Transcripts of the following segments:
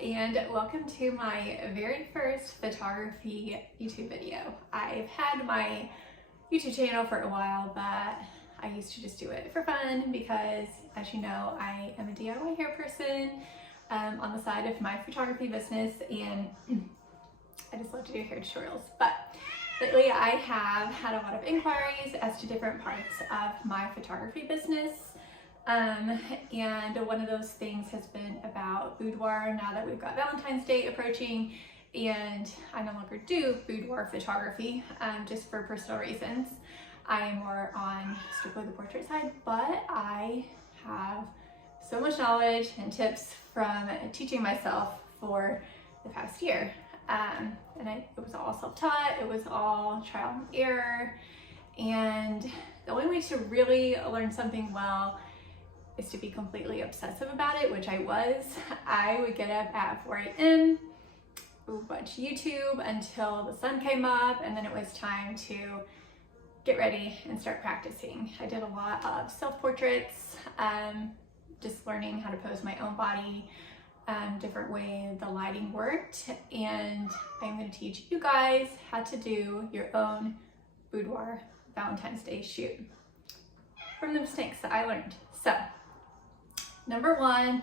and welcome to my very first photography YouTube video. I've had my YouTube channel for a while, but I used to just do it for fun because, as you know, I am a DIY hair person on the side of my photography business, and I just love to do hair tutorials. But lately I have had a lot of inquiries as to different parts of my photography business. And one of those things has been about boudoir now that we've got Valentine's Day approaching, and I no longer do boudoir photography just for personal reasons. I am more on strictly the portrait side, but I have so much knowledge and tips from teaching myself for the past year. It was all self-taught, it was all trial and error, and the only way to really learn something well is to be completely obsessive about it, which I was. I would get up at 4 a.m., watch YouTube until the sun came up, and then it was time to get ready and start practicing. I did a lot of self-portraits, just learning how to pose my own body, different ways the lighting worked, and I'm going to teach you guys how to do your own boudoir Valentine's Day shoot from the mistakes that I learned. So, number one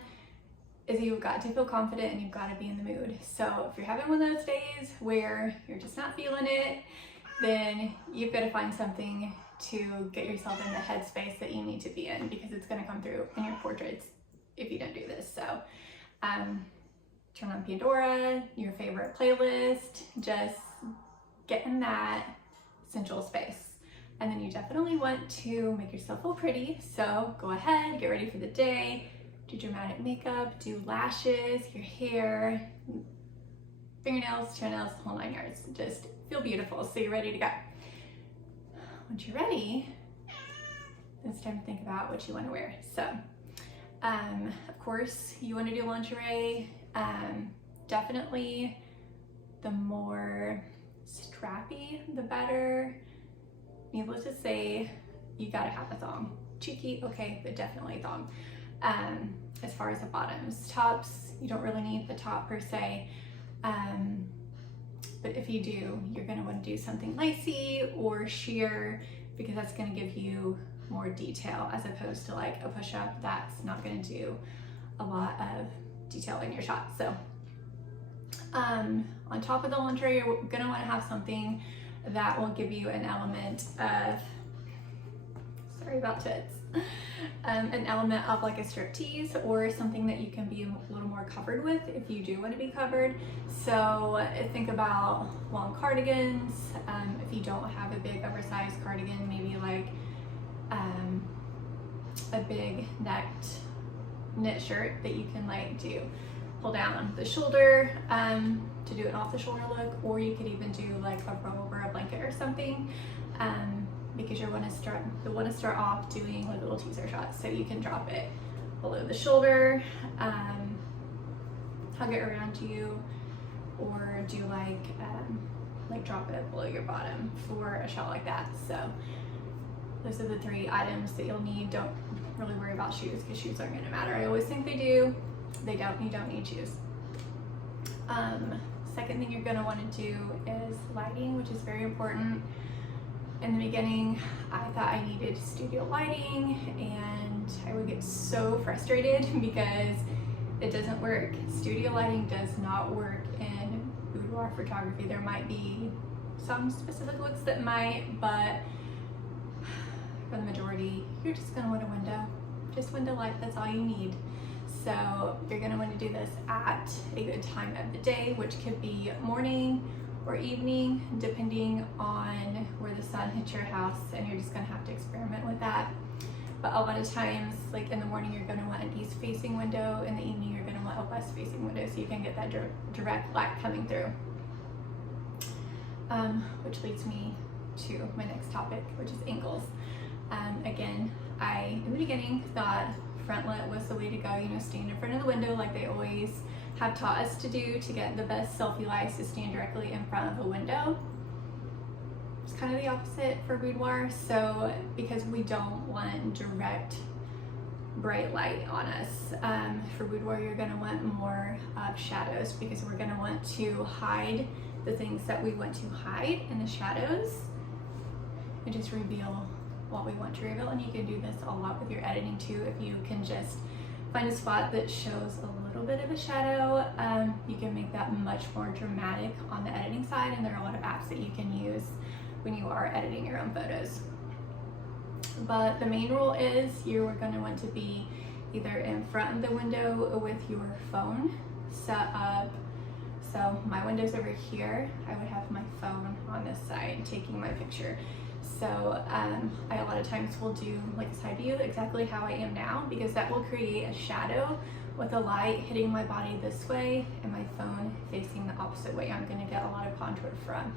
is you've got to feel confident and you've got to be in the mood. So if you're having one of those days where you're just not feeling it, then you've got to find something to get yourself in the headspace that you need to be in, because it's going to come through in your portraits if you don't do this. So turn on Boudoir, your favorite playlist, just get in that sensual space. And then you definitely want to make yourself feel pretty. So go ahead, get ready for the day, do dramatic makeup, do lashes, your hair, fingernails, toenails, the whole 9 yards. Just feel beautiful so you're ready to go. Once you're ready, it's time to think about what you want to wear. So, of course, you want to do lingerie. Definitely the more strappy, the better. Needless to say, you gotta have a thong. Cheeky, okay, but definitely a thong. As far as the bottoms, tops, you don't really need the top per se. But if you do, you're gonna wanna do something lacy or sheer, because that's gonna give you more detail as opposed to like a push-up that's not gonna do a lot of detail in your shot. So on top of the lingerie, you're gonna wanna have something that will give you an element of, sorry about tits, an element of like a strip tease or something that you can be a little more covered with if you do want to be covered. So think about long cardigans. If you don't have a big oversized cardigan, maybe like a big necked knit shirt that you can like do pull down the shoulder to do an off the shoulder look, or you could even do like a roll over a blanket or something, because you want to start off doing like little teaser shots, so you can drop it below the shoulder, hug it around you, or do like drop it below your bottom for a shot like that. So those are the 3 items that you'll need. Don't really worry about shoes, because shoes aren't going to matter. I always think they do. They don't. You don't need shoes. Second thing you're going to want to do is lighting, which is very important. In the beginning, I thought I needed studio lighting, and I would get so frustrated because it doesn't work. Studio lighting does not work in boudoir photography. There might be some specific looks that might, but for the majority, you're just going to want a window. Just window light, that's all you need. So you're going to want to do this at a good time of the day, which could be morning or evening, depending on where the sun hits your house, and you're just going to have to experiment with that. But a lot of times, like in the morning, you're going to want an east-facing window. In the evening, you're going to want a west-facing window, so you can get that direct light coming through. Which leads me to my next topic, which is angles. Again, I, in the beginning, thought frontlit was the way to go, stand in front of the window like they always have taught us to do to get the best selfie lights, to stand directly in front of a window. It's kind of the opposite for boudoir. So because we don't want direct bright light on us. For boudoir, you're gonna want more shadows because we're gonna want to hide the things that we want to hide in the shadows and just reveal what we want to reveal. And you can do this a lot with your editing too. If you can just find a spot that shows a little bit of a shadow, you can make that much more dramatic on the editing side. And there are a lot of apps that you can use when you are editing your own photos. But the main rule is you are going to want to be either in front of the window with your phone set up. So my window's over here. I would have my phone on this side taking my picture. So I a lot of times will do like a side view exactly how I am now, because that will create a shadow with the light hitting my body this way and my phone facing the opposite way. I'm going to get a lot of contour from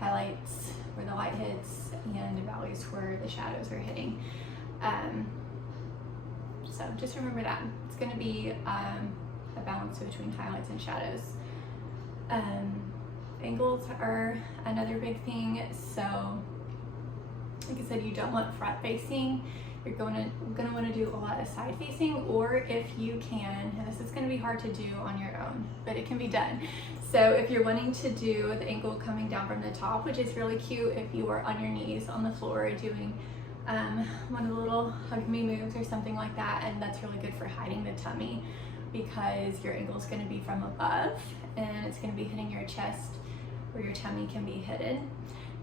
highlights where the light hits and valleys where the shadows are hitting. So just remember that. It's going to be a balance between highlights and shadows. Angles are another big thing. So like I said, you don't want front facing. You're gonna want to do a lot of side facing, or if you can, and this is going to be hard to do on your own, but it can be done. So if you're wanting to do the angle coming down from the top, which is really cute if you are on your knees on the floor doing one of the little hug me moves or something like that, and that's really good for hiding the tummy because your angle is going to be from above and it's going to be hitting your chest where your tummy can be hidden.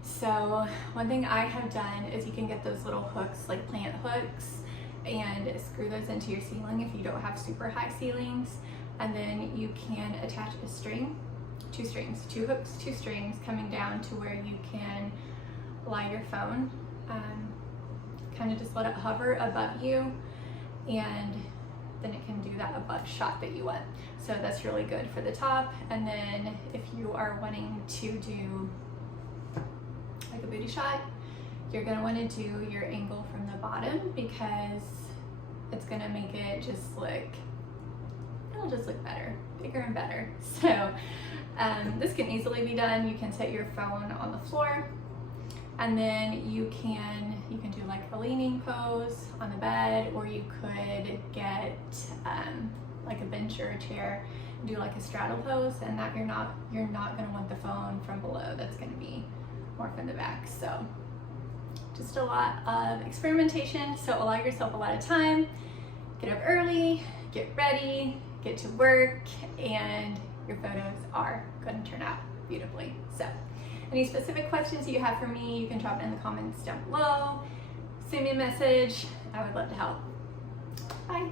So one thing I have done is you can get those little hooks, like plant hooks, and screw those into your ceiling if you don't have super high ceilings. And then you can attach a string, two hooks, two strings coming down to where you can lie your phone. Kind of just let it hover above you, and then it can do that above shot that you want. So that's really good for the top. And then if you are wanting to do like a booty shot, you're going to want to do your angle from the bottom because it's going to make it just look, it'll just look better, bigger and better. So this can easily be done. You can set your phone on the floor, and then you can do like a leaning pose on the bed, or you could get like a bench or a chair and do like a straddle pose, and that you're not going to want the phone from below. That's going to be more from the back. So just a lot of experimentation. So allow yourself a lot of time, get up early, get ready, get to work, and your photos are going to turn out beautifully. So any specific questions you have for me, you can drop in the comments down below, send me a message. I would love to help. Bye.